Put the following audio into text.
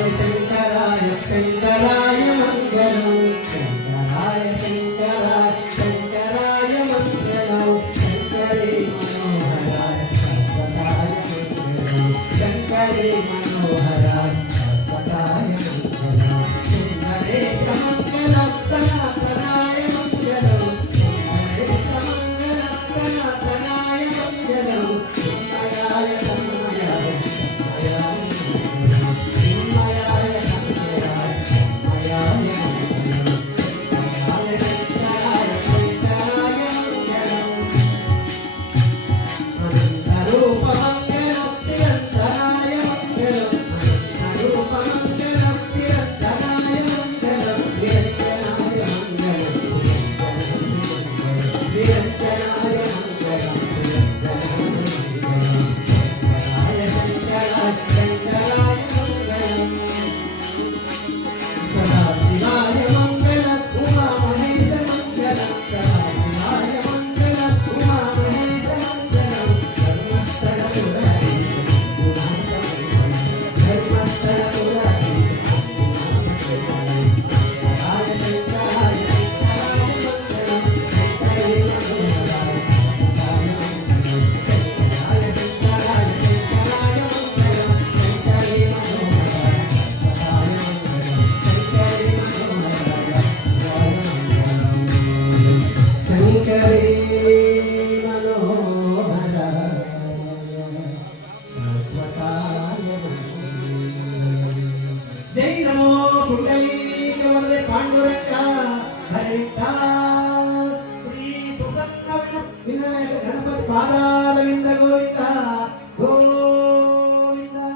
शंकराय शंकराय मंगलम शंकराय शंकराय शंकराय मंगलम शंकरे मनोहराय सर्वदाय मंगलम शंकरे मनोहराय सर्वदाय मंगलम सुंदरेश मंगलम सनातनाय मंगलम सुंदरेश मंगलम सनातनाय मंगलम सुंदराय तन्मयाय जय नमो कुंडलीक वरदे पांडुरंगा हरिता श्री प्रसन्न विनायक गणपति पादारविंद गोविंदा गोविंदा